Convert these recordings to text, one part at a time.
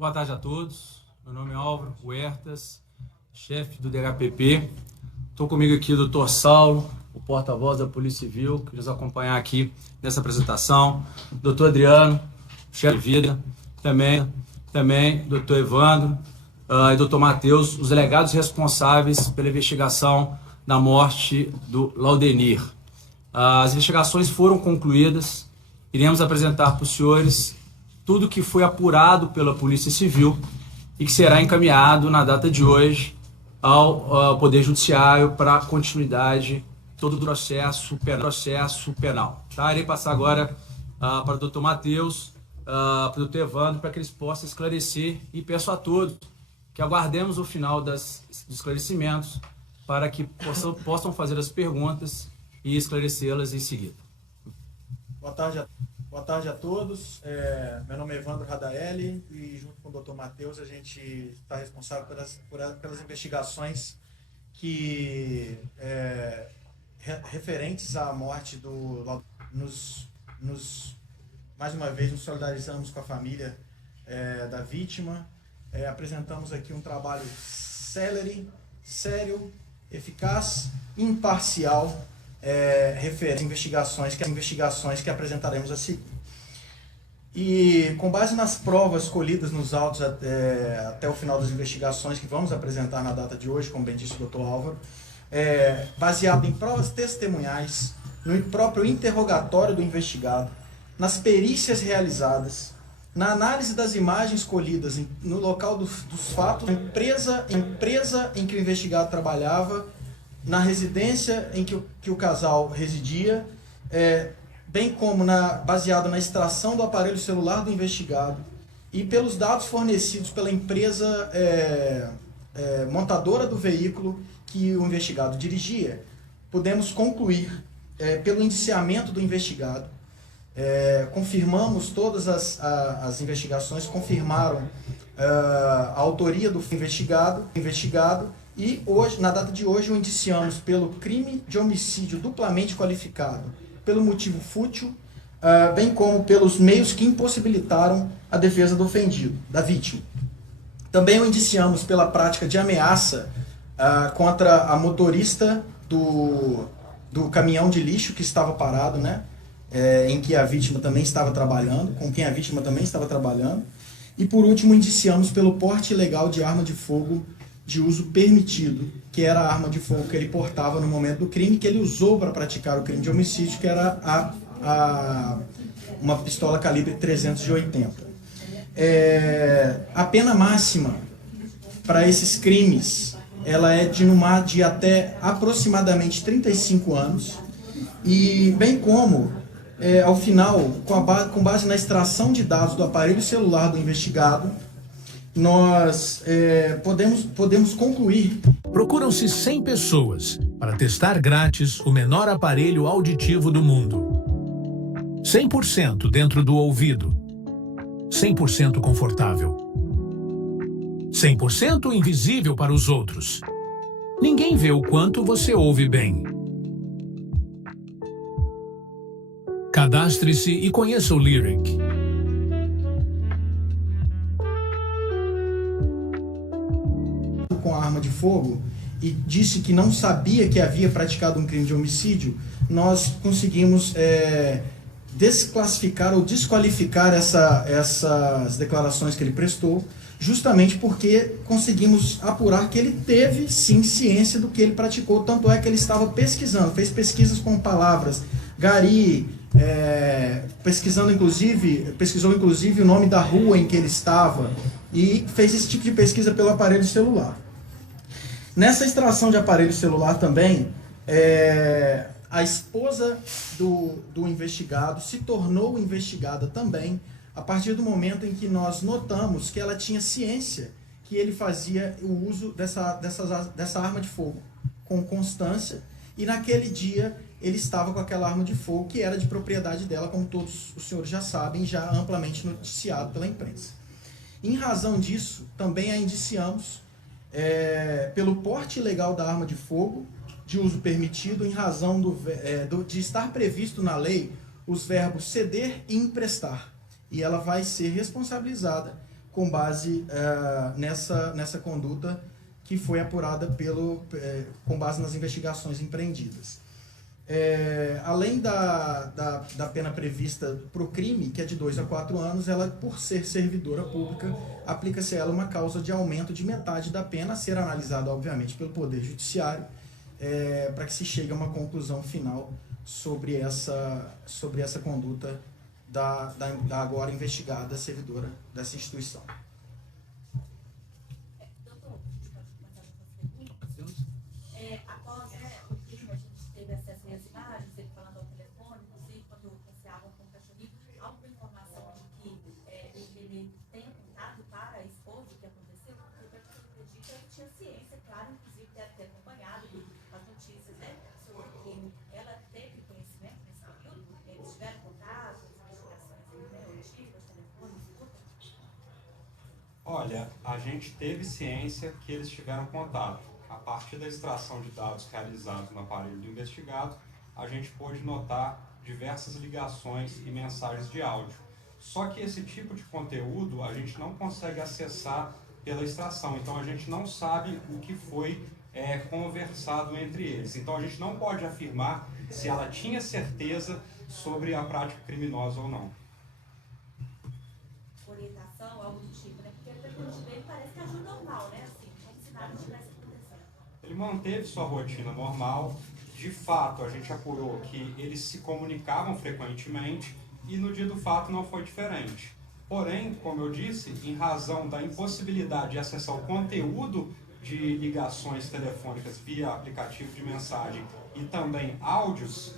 Boa tarde a todos. Meu nome é Álvaro Huertas, chefe do DHPP. Estou comigo aqui o Dr. Saulo, o porta-voz da Polícia Civil, que nos acompanhar aqui nessa apresentação. Dr. Adriano, chefe de vida, também Dr. Evandro e Dr. Matheus, os delegados responsáveis pela investigação da morte do Laudenir. As investigações foram concluídas. Iremos apresentar para os senhores tudo que foi apurado pela Polícia Civil e que será encaminhado na data de hoje ao Poder Judiciário para continuidade todo o processo penal. Tá? Irei passar agora para o Dr. Matheus, para o Dr. Evandro, para que eles possam esclarecer, e peço a todos que aguardemos o final dos esclarecimentos para que possam fazer as perguntas e esclarecê-las em seguida. Boa tarde a todos. Meu nome é Evandro Radaeli e junto com o Dr. Matheus a gente está responsável pelas investigações que referentes à morte do mais uma vez nos solidarizamos com a família da vítima. Apresentamos aqui um trabalho célere, sério, eficaz, imparcial, referente às investigações que apresentaremos a seguir. E com base nas provas colhidas nos autos até o final das investigações que vamos apresentar na data de hoje, como bem disse o Dr. Álvaro, baseado em provas testemunhais, no próprio interrogatório do investigado, nas perícias realizadas, na análise das imagens colhidas no local dos fatos, na empresa em que o investigado trabalhava, na residência em que o casal residia, bem como baseado na extração do aparelho celular do investigado e pelos dados fornecidos pela empresa montadora do veículo que o investigado dirigia, podemos concluir, pelo indiciamento do investigado, confirmamos todas as investigações, confirmaram a autoria do investigado, e hoje, na data de hoje, o indiciamos pelo crime de homicídio duplamente qualificado, pelo motivo fútil, bem como pelos meios que impossibilitaram a defesa do ofendido, da vítima. Também o indiciamos pela prática de ameaça contra a motorista do caminhão de lixo que estava parado, né? Em que a vítima também estava trabalhando, com quem a vítima também estava trabalhando. E por último, indiciamos pelo porte ilegal de arma de fogo de uso permitido, que era a arma de fogo que ele portava no momento do crime, que ele usou para praticar o crime de homicídio, que era uma pistola calibre 380. A pena máxima para esses crimes, ela é de até aproximadamente 35 anos, e bem como, ao final, com base na extração de dados do aparelho celular do investigado, nós podemos concluir. Procuram-se 100 pessoas para testar grátis o menor aparelho auditivo do mundo. 100% dentro do ouvido. 100% confortável. 100% invisível para os outros. Ninguém vê o quanto você ouve bem. Cadastre-se e conheça o Lyric. Com a arma de fogo e disse que não sabia que havia praticado um crime de homicídio, nós conseguimos desclassificar ou desqualificar essas declarações que ele prestou, justamente porque conseguimos apurar que ele teve sim ciência do que ele praticou, tanto é que ele estava pesquisando, fez pesquisas com palavras gari, pesquisou inclusive o nome da rua em que ele estava, e fez esse tipo de pesquisa pelo aparelho celular. Nessa extração de aparelho celular também, a esposa do investigado se tornou investigada também, a partir do momento em que nós notamos que ela tinha ciência que ele fazia o uso dessa arma de fogo com constância, e naquele dia ele estava com aquela arma de fogo que era de propriedade dela, como todos os senhores já sabem, já amplamente noticiado pela imprensa. Em razão disso, também a indiciamos pelo porte ilegal da arma de fogo de uso permitido, em razão de estar previsto na lei os verbos ceder e emprestar. E ela vai ser responsabilizada com base nessa conduta que foi apurada com base nas investigações empreendidas. Além da pena prevista para o crime, que é de 2 a 4 anos, ela, por ser servidora pública, aplica-se a ela uma causa de aumento de metade da pena, a ser analisada, obviamente, pelo Poder Judiciário, para que se chegue a uma conclusão final sobre essa conduta da agora investigada servidora dessa instituição. Após o crime, a gente teve acesso às imagens, ele falando ao telefone, inclusive quando passeavam com o cachorrinho, alguma informação de que ele tenha contado para a esposa o que aconteceu, porque pelo que ele acredita, ele tinha ciência, claro, inclusive deve ter acompanhado as notícias, né, sobre o crime. Ela teve conhecimento nesse período? Eles tiveram contato, as investigações, né, oitivas, telefones, tudo? Olha, a gente teve ciência que eles tiveram contato. A partir da extração de dados realizados no aparelho do investigado, a gente pôde notar diversas ligações e mensagens de áudio. Só que esse tipo de conteúdo a gente não consegue acessar pela extração, então a gente não sabe o que foi conversado entre eles. Então a gente não pode afirmar se ela tinha certeza sobre a prática criminosa ou não. Orientação, algo do tipo, né? Porque pelo que dele parece que ajuda normal, né? Assim, como se nada tivesse acontecendo. Ele manteve sua rotina normal. De fato, a gente apurou que eles se comunicavam frequentemente e no dia do fato não foi diferente. Porém, como eu disse, em razão da impossibilidade de acessar o conteúdo de ligações telefônicas via aplicativo de mensagem e também áudios,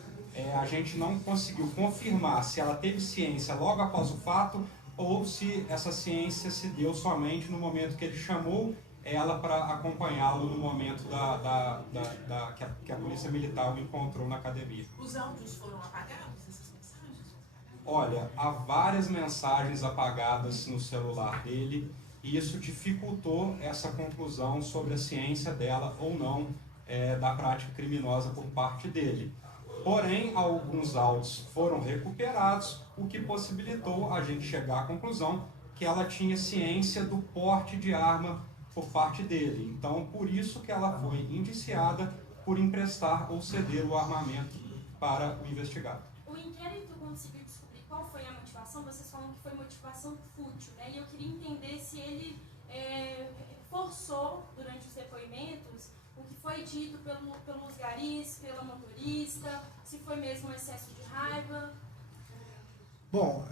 a gente não conseguiu confirmar se ela teve ciência logo após o fato ou se essa ciência se deu somente no momento que ele chamou ela para acompanhá-lo no momento que a polícia militar o encontrou na academia. Os áudios foram apagados, essas mensagens? Olha, há várias mensagens apagadas no celular dele e isso dificultou essa conclusão sobre a ciência dela ou não da prática criminosa por parte dele. Porém, alguns áudios foram recuperados, o que possibilitou a gente chegar à conclusão que ela tinha ciência do porte de arma por parte dele. Então, por isso que ela foi indiciada por emprestar ou ceder o armamento para o investigado. O inquérito conseguiu descobrir qual foi a motivação? Vocês falam que foi motivação fútil, né? E eu queria entender se ele forçou, durante os depoimentos, o que foi dito pelos garis, pela motorista, se foi mesmo um excesso de raiva. Bom,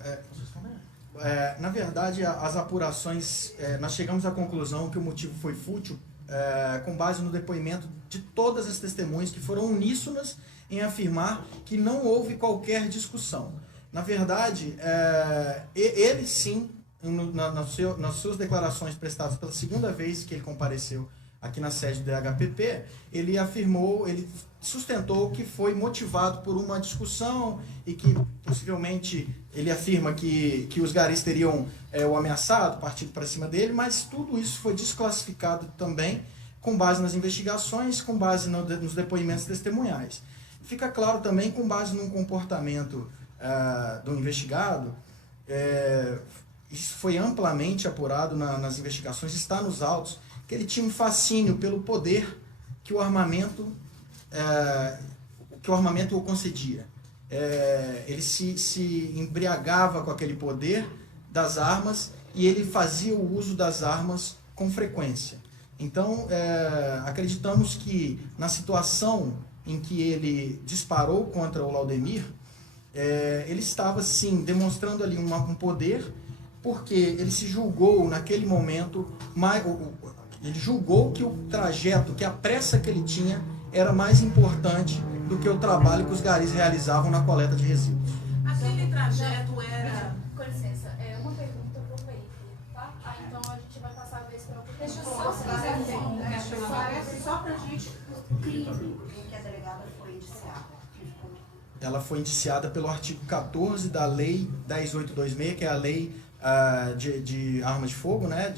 na verdade, as apurações, nós chegamos à conclusão que o motivo foi fútil com base no depoimento de todas as testemunhas que foram uníssonas em afirmar que não houve qualquer discussão. Na verdade, ele sim, nas suas declarações prestadas pela segunda vez que ele compareceu aqui na sede do DHPP, ele afirmou, ele sustentou que foi motivado por uma discussão e que possivelmente ele afirma que os garis teriam o ameaçado, partido para cima dele, mas tudo isso foi desclassificado também com base nas investigações, com base nos depoimentos testemunhais. Fica claro também, com base num comportamento do investigado, isso foi amplamente apurado nas investigações, está nos autos, que ele tinha um fascínio pelo poder que o armamento o concedia. Ele se embriagava com aquele poder das armas e ele fazia o uso das armas com frequência. Então, acreditamos que na situação em que ele disparou contra o Laudemir, ele estava, sim, demonstrando ali um poder, porque ele se julgou naquele momento, ele julgou que o trajeto, que a pressa que ele tinha era mais importante do que o trabalho que os garis realizavam na coleta de resíduos. Aquele trajeto era... Com licença, uma pergunta para o veículo, tá? Então a gente vai passar a vez para o... Deixa eu só fazer só para a gente o crime em que a delegada foi indiciada. Ela foi indiciada pelo artigo 14 da Lei 10.826, que é a Lei de Armas de Fogo, né?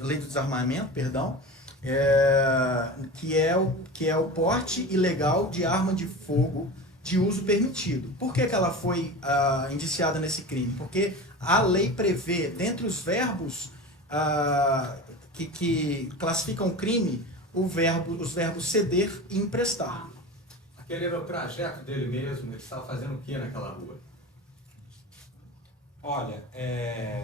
Lei do Desarmamento, perdão, que é o porte ilegal de arma de fogo de uso permitido. Por que ela foi indiciada nesse crime? Porque a lei prevê, dentre os verbos que classificam o crime, os verbos ceder e emprestar. Aquele era o trajeto dele mesmo, ele estava fazendo o que naquela rua? Olha,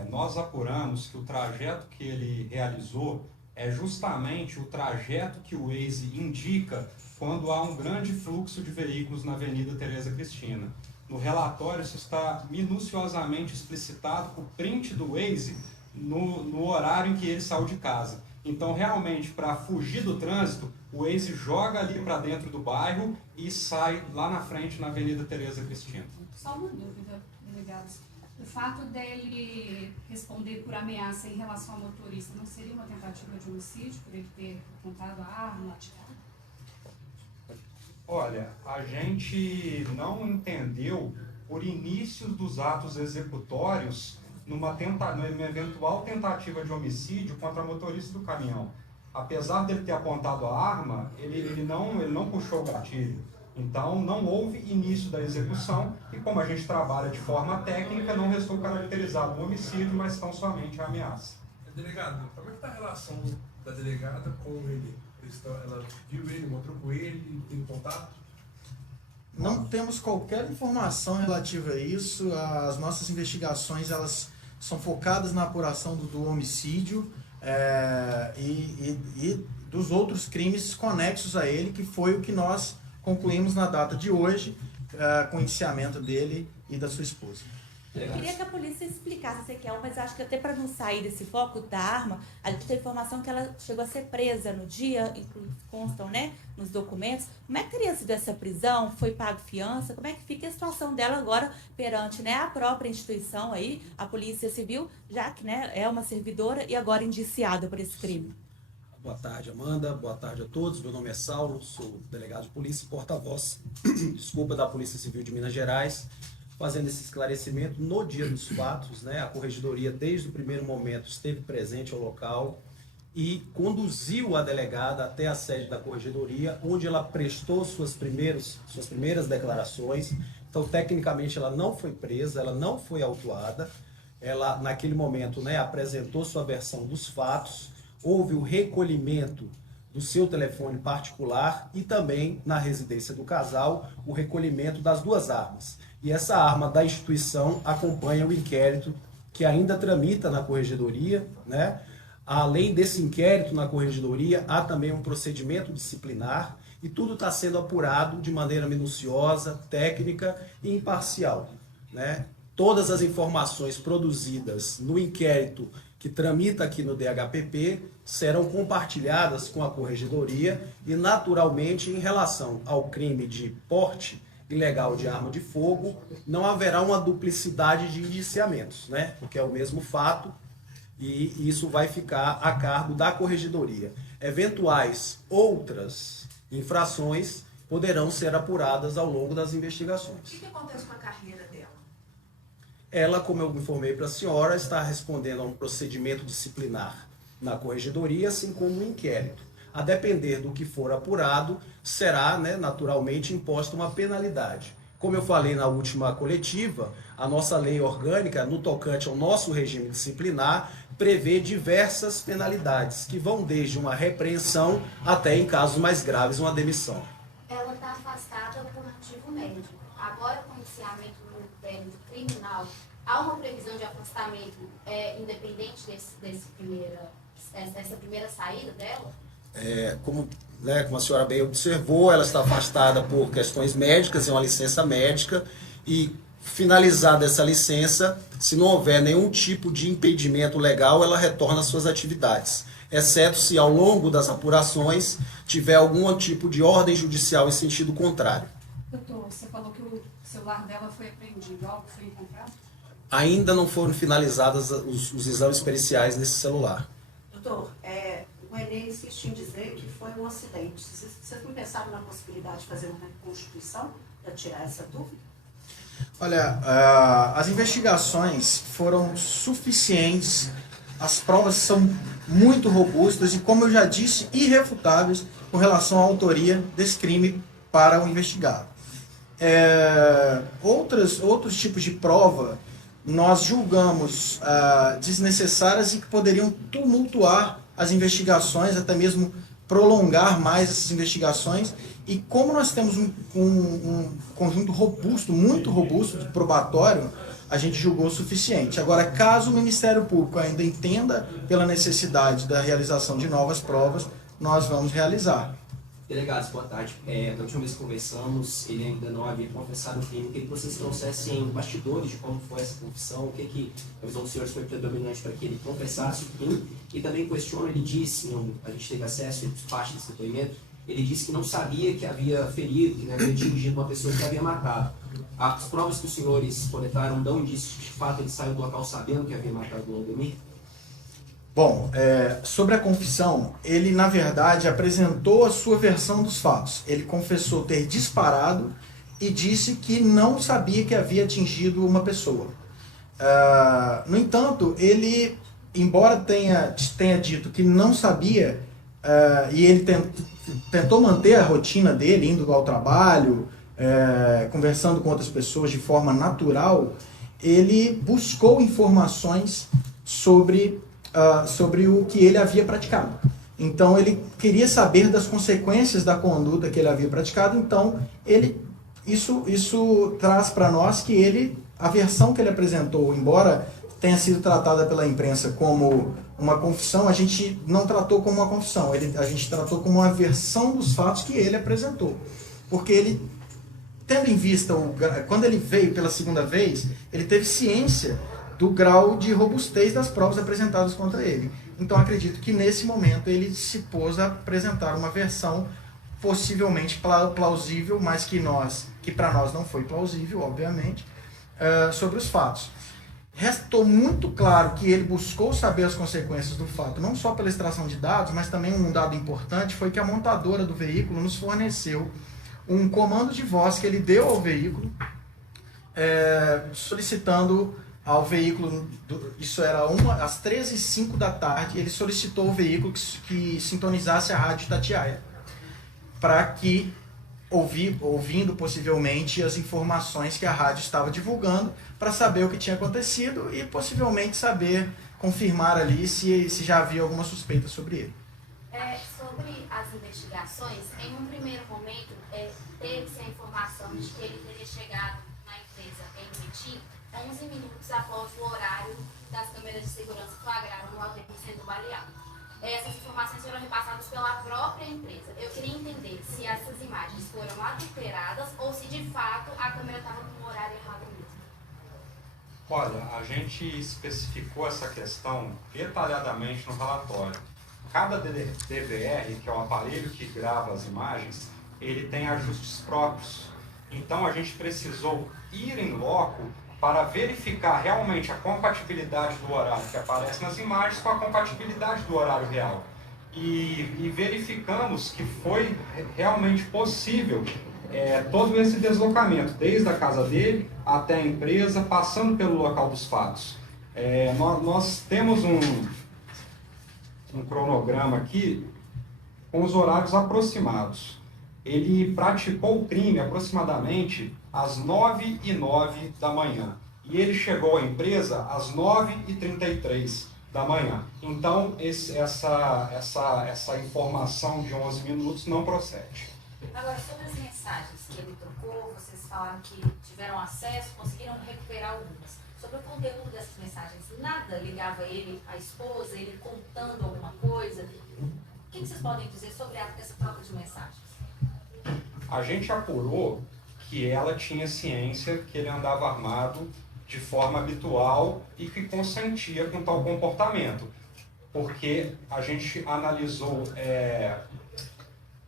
nós apuramos que o trajeto que ele realizou é justamente o trajeto que o Waze indica quando há um grande fluxo de veículos na Avenida Tereza Cristina. No relatório, isso está minuciosamente explicitado, o print do Waze, no horário em que ele saiu de casa. Então, realmente, para fugir do trânsito, o Waze joga ali para dentro do bairro e sai lá na frente, na Avenida Tereza Cristina. Só uma dúvida, delegados. O fato dele responder por ameaça em relação ao motorista não seria uma tentativa de homicídio, por ele ter apontado a arma, atirado? Olha, a gente não entendeu, por início dos atos executórios, numa eventual tentativa de homicídio contra o motorista do caminhão. Apesar dele ter apontado a arma, ele não puxou o gatilho. Então, não houve início da execução e, como a gente trabalha de forma técnica, não restou caracterizado o homicídio, mas tão somente a ameaça. Delegado, como é que está a relação da delegada com ele? Ela viu ele, mostrou com ele, tem contato? Não temos qualquer informação relativa a isso. As nossas investigações elas são focadas na apuração do homicídio e dos outros crimes conexos a ele, que foi o que nós concluímos na data de hoje, com o indiciamento dele e da sua esposa. Eu queria que a polícia explicasse, Ezequiel, mas acho que até para não sair desse foco da arma, a gente tem informação que ela chegou a ser presa no dia, inclusive constam, né, nos documentos. Como é que teria sido essa prisão? Foi pago fiança? Como é que fica a situação dela agora perante, né, a própria instituição aí, a Polícia Civil, já que, né, é uma servidora e agora indiciada por esse crime? Boa tarde, Amanda. Boa tarde a todos. Meu nome é Saulo, sou delegado de polícia e porta-voz, da Polícia Civil de Minas Gerais, fazendo esse esclarecimento no dia dos fatos, né? A Corregedoria, desde o primeiro momento, esteve presente ao local e conduziu a delegada até a sede da Corregedoria, onde ela prestou suas primeiras declarações. Então, tecnicamente, ela não foi presa, ela não foi autuada. Ela, naquele momento, né, apresentou sua versão dos fatos. Houve o recolhimento do seu telefone particular e também, na residência do casal, o recolhimento das duas armas. E essa arma da instituição acompanha o inquérito que ainda tramita na Corregedoria, né? Além desse inquérito na Corregedoria, há também um procedimento disciplinar e tudo está sendo apurado de maneira minuciosa, técnica e imparcial, né? Todas as informações produzidas no inquérito que tramita aqui no DHPP serão compartilhadas com a Corregedoria e, naturalmente, em relação ao crime de porte ilegal de arma de fogo, não haverá uma duplicidade de indiciamentos, né? Porque é o mesmo fato e isso vai ficar a cargo da Corregedoria. Eventuais outras infrações poderão ser apuradas ao longo das investigações. O que acontece com a carreira dela? Ela, como eu informei para a senhora, está respondendo a um procedimento disciplinar na Corregedoria, assim como um inquérito. A depender do que for apurado, será, né, naturalmente imposta uma penalidade. Como eu falei na última coletiva, a nossa lei orgânica, no tocante ao nosso regime disciplinar, prevê diversas penalidades, que vão desde uma repreensão até, em casos mais graves, uma demissão. Ela está afastada por motivo médico. Agora, com o iniciamento do inquérito criminal, há uma previsão de afastamento independente dessa primeira saída dela? Como a senhora bem observou, ela está afastada por questões médicas, é uma licença médica, e finalizada essa licença, se não houver nenhum tipo de impedimento legal, ela retorna às suas atividades, exceto se ao longo das apurações tiver algum tipo de ordem judicial em sentido contrário. Doutor, você falou que o celular dela foi apreendido, algo foi encontrado? Ainda não foram finalizados os exames periciais nesse celular. Doutor, o Enem insiste em dizer que foi um acidente. Vocês não pensaram na possibilidade de fazer uma reconstituição para tirar essa dúvida? Olha, as investigações foram suficientes, as provas são muito robustas e, como eu já disse, irrefutáveis com relação à autoria desse crime para o investigado. Outros tipos de prova nós julgamos desnecessárias e que poderiam tumultuar as investigações, até mesmo prolongar mais essas investigações. E como nós temos um conjunto robusto, muito robusto, de probatório, a gente julgou o suficiente. Agora, caso o Ministério Público ainda entenda pela necessidade da realização de novas provas, nós vamos realizar. Delegados, boa tarde. Da última vez que conversamos, ele ainda não havia confessado o crime. Queria que vocês trouxessem bastidores de como foi essa confissão, o que a visão dos senhores foi predominante para que ele confessasse o crime. E também questiono, ele disse, a gente teve acesso a parte desse depoimento, ele disse que não sabia que havia ferido, que havia atingido uma pessoa que havia matado. As provas que os senhores coletaram dão indício de fato ele saiu do local sabendo que havia matado o Aldemir? Bom, sobre a confissão, ele na verdade apresentou a sua versão dos fatos. Ele confessou ter disparado e disse que não sabia que havia atingido uma pessoa. No entanto, ele, embora tenha dito que não sabia, e ele tentou manter a rotina dele, indo ao trabalho, conversando com outras pessoas de forma natural, ele buscou informações sobre o que ele havia praticado. Então ele queria saber das consequências da conduta que ele havia praticado. Então isso traz para nós que a versão que ele apresentou, embora tenha sido tratada pela imprensa como uma confissão, a gente não tratou como uma confissão, a gente tratou como uma versão dos fatos que ele apresentou. Porque ele, tendo em vista, quando ele veio pela segunda vez, ele teve ciência do grau de robustez das provas apresentadas contra ele. Então acredito que nesse momento ele se pôs a apresentar uma versão possivelmente plausível, mas que para nós não foi plausível, obviamente, sobre os fatos. Restou muito claro que ele buscou saber as consequências do fato, não só pela extração de dados, mas também um dado importante foi que a montadora do veículo nos forneceu um comando de voz que ele deu ao veículo, solicitando ao veículo, isso era às 13h05 da tarde, ele solicitou ao veículo que sintonizasse a rádio Itatiaia, para que, ouvindo possivelmente as informações que a rádio estava divulgando, para saber o que tinha acontecido e possivelmente confirmar ali se já havia alguma suspeita sobre ele. Sobre as investigações, em um primeiro momento, teve-se a informação de que ele teria chegado na empresa em Betim 11 minutos após o horário das câmeras de segurança que flagraram o Aldemir sendo baleado. Essas informações foram repassadas pela própria empresa. Eu queria entender se essas imagens foram adulteradas ou se de fato a câmera estava no horário errado mesmo. Olha, a gente especificou essa questão detalhadamente no relatório. Cada DVR, que é o aparelho que grava as imagens, ele tem ajustes próprios. Então a gente precisou ir em loco para verificar realmente a compatibilidade do horário que aparece nas imagens com a compatibilidade do horário real. E verificamos que foi realmente possível todo esse deslocamento, desde a casa dele até a empresa, passando pelo local dos fatos. Nós temos um cronograma aqui com os horários aproximados. Ele praticou o crime aproximadamente às 9h09 da manhã. E ele chegou à empresa às 9h33 da manhã. Então, essa informação de 11 minutos não procede. Agora, sobre as mensagens que ele trocou, vocês falaram que tiveram acesso, conseguiram recuperar algumas. Sobre o conteúdo dessas mensagens, nada ligava ele à esposa, ele contando alguma coisa? O que vocês podem dizer sobre essa troca de mensagens? A gente apurou que ela tinha ciência que ele andava armado de forma habitual e que consentia com tal comportamento, porque a gente analisou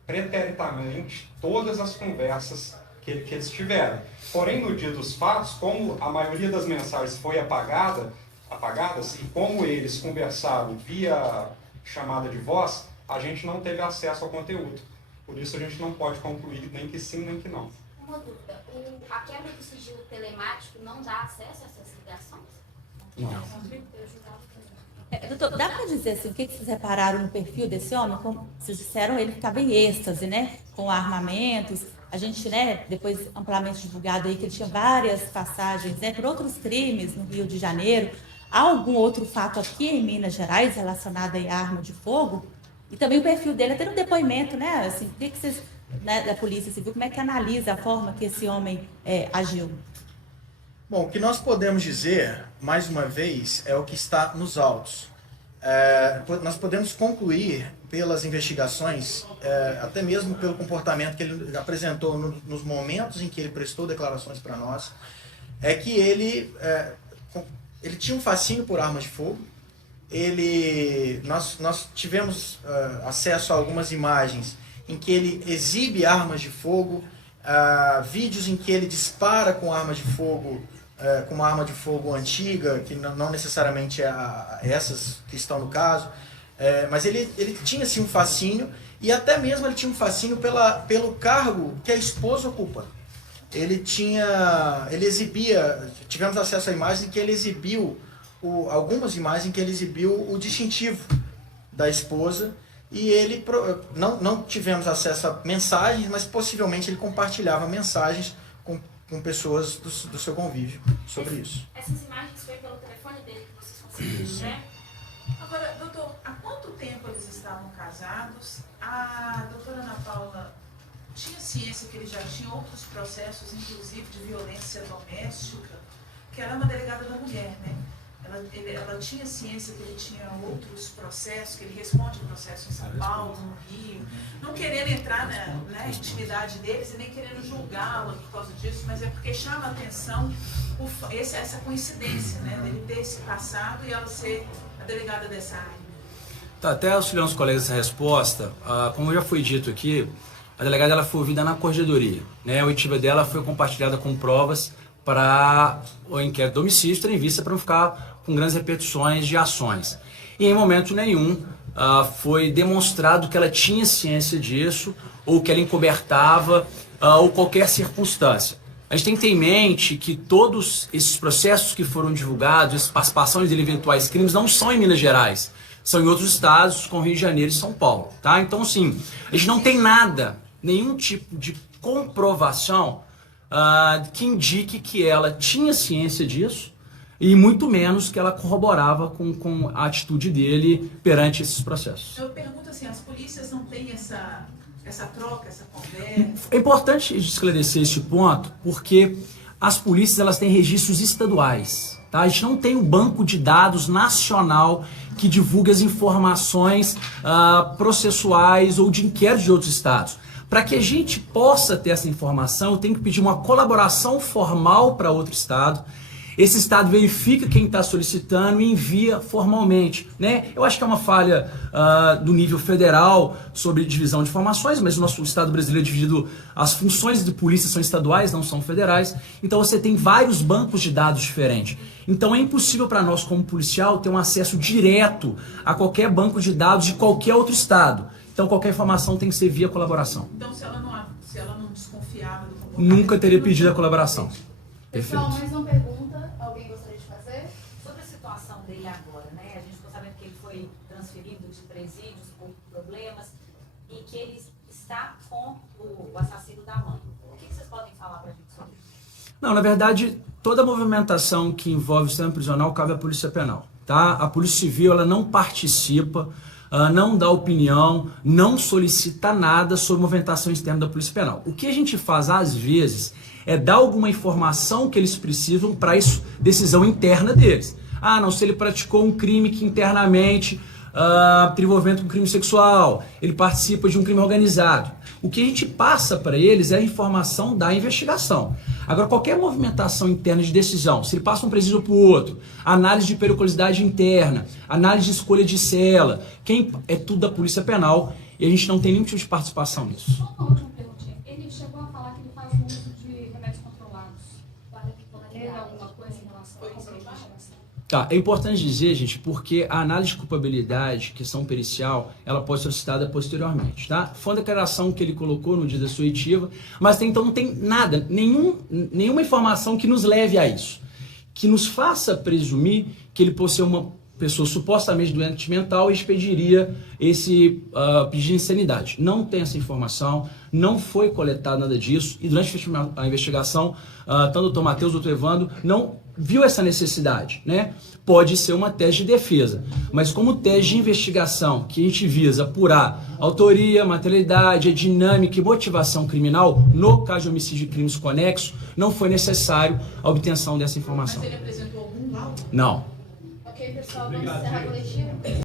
preteritamente todas as conversas que eles tiveram. Porém, no dia dos fatos, como a maioria das mensagens foi apagadas e como eles conversaram via chamada de voz, a gente não teve acesso ao conteúdo. Por isso a gente não pode concluir nem que sim, nem que não. Uma dúvida, a quebra do sigilo telemático não dá acesso a essas ligações? Não. Doutor, dá para dizer assim, o que vocês repararam no perfil desse homem? Como vocês disseram, ele ficava em êxtase, né? Com armamentos. A gente, né, depois amplamente divulgado aí que ele tinha várias passagens, né, por outros crimes no Rio de Janeiro. Há algum outro fato aqui em Minas Gerais relacionado aí à arma de fogo? E também o perfil dele, até no depoimento, né? Assim, o que vocês, né, da Polícia Civil, como é que analisa a forma que esse homem agiu? Bom, o que nós podemos dizer, mais uma vez, é o que está nos autos. Nós podemos concluir pelas investigações, até mesmo pelo comportamento que ele apresentou nos momentos em que ele prestou declarações para nós, é que ele tinha um fascínio por armas de fogo. Nós tivemos acesso a algumas imagens em que ele exibe armas de fogo, vídeos em que ele dispara com armas de fogo, com uma arma de fogo antiga, que não necessariamente é essas que estão no caso, mas ele tinha sim um fascínio, e até mesmo ele tinha um fascínio pelo cargo que a esposa ocupa. Ele exibia, tivemos acesso a imagens em que ele exibiu, algumas imagens em que ele exibiu o distintivo da esposa, e ele, não tivemos acesso a mensagens, mas possivelmente ele compartilhava mensagens com pessoas do seu convívio sobre isso. Essas imagens foi pelo telefone dele que vocês conseguiram, né? Agora, doutor, há quanto tempo eles estavam casados? A doutora Ana Paula tinha ciência que ele já tinha outros processos, inclusive de violência doméstica, que ela é uma delegada da mulher, né? Ela tinha ciência que ele tinha outros processos, que ele responde processo em São Paulo, no Rio, não querendo entrar na intimidade deles e nem querendo julgá-la por causa disso, mas é porque chama a atenção essa coincidência, né, dele ter esse passado e ela ser a delegada dessa área. Tá, até auxiliando os colegas nessa resposta, como já foi dito aqui, a delegada ela foi ouvida na corregedoria, né? A oitiva dela foi compartilhada com provas para o inquérito de homicídio, tendo em vista para não ficar com grandes repetições de ações. E em momento nenhum foi demonstrado que ela tinha ciência disso, ou que ela encobertava, ou qualquer circunstância. A gente tem que ter em mente que todos esses processos que foram divulgados, as participações de eventuais crimes, não são em Minas Gerais, são em outros estados, como Rio de Janeiro e São Paulo. Tá? Então, sim, a gente não tem nada, nenhum tipo de comprovação que indique que ela tinha ciência disso, e muito menos que ela corroborava com a atitude dele perante esses processos. Eu pergunto assim, as polícias não têm essa troca, essa conversa? É importante esclarecer esse ponto, porque as polícias elas têm registros estaduais. Tá? A gente não tem um banco de dados nacional que divulga as informações processuais ou de inquéritos de outros estados. Para que a gente possa ter essa informação, eu tenho que pedir uma colaboração formal para outro estado. Esse estado verifica quem está solicitando e envia formalmente. Né? Eu acho que é uma falha do nível federal sobre divisão de informações, mas o nosso estado brasileiro é dividido, as funções de polícia são estaduais, não são federais. Então você tem vários bancos de dados diferentes. Então é impossível para nós, como policial, ter um acesso direto a qualquer banco de dados de qualquer outro estado. Então qualquer informação tem que ser via colaboração. Então se ela não desconfiava do comportamento... Nunca teria pedido a colaboração. Pessoal, mais uma pergunta. Alguém gostaria de fazer? Sobre a situação dele agora, né? A gente ficou sabendo que ele foi transferido de presídios por problemas e que ele está com o assassino da mãe. O que vocês podem falar para a gente sobre isso? Não, na verdade, toda movimentação que envolve o sistema prisional cabe à Polícia Penal. Tá? A Polícia Civil ela não participa, não dá opinião, não solicita nada sobre movimentação externa da Polícia Penal. O que a gente faz, às vezes, é dar alguma informação que eles precisam para isso, decisão interna deles. Ah, não, se ele praticou um crime que internamente envolvendo um crime sexual, ele participa de um crime organizado. O que a gente passa para eles é a informação da investigação. Agora, qualquer movimentação interna de decisão, se ele passa um presídio para o outro, análise de periculosidade interna, análise de escolha de cela, é tudo da Polícia Penal e a gente não tem nenhum tipo de participação nisso. Só uma última perguntinha. Ele chegou a falar que ele faz uso de remédios controlados. Tem alguma coisa em relação a comprovação? Tá, é importante dizer, gente, porque a análise de culpabilidade, questão pericial, ela pode ser solicitada posteriormente, tá? Foi uma declaração que ele colocou no dia da sua oitiva, mas então não tem nada, nenhuma informação que nos leve a isso, que nos faça presumir que ele possui uma pessoa supostamente doente mental e expediria esse pedido de insanidade. Não tem essa informação, não foi coletado nada disso, e durante a investigação, tanto o doutor Matheus, o doutor Evandro, não viu essa necessidade, né? Pode ser uma tese de defesa, mas como tese de investigação que a gente visa apurar autoria, materialidade, a dinâmica e motivação criminal, no caso de homicídio e crimes conexos, não foi necessário a obtenção dessa informação. Mas ele apresentou algum laudo? Não. Ok, pessoal, vamos encerrar a coletiva.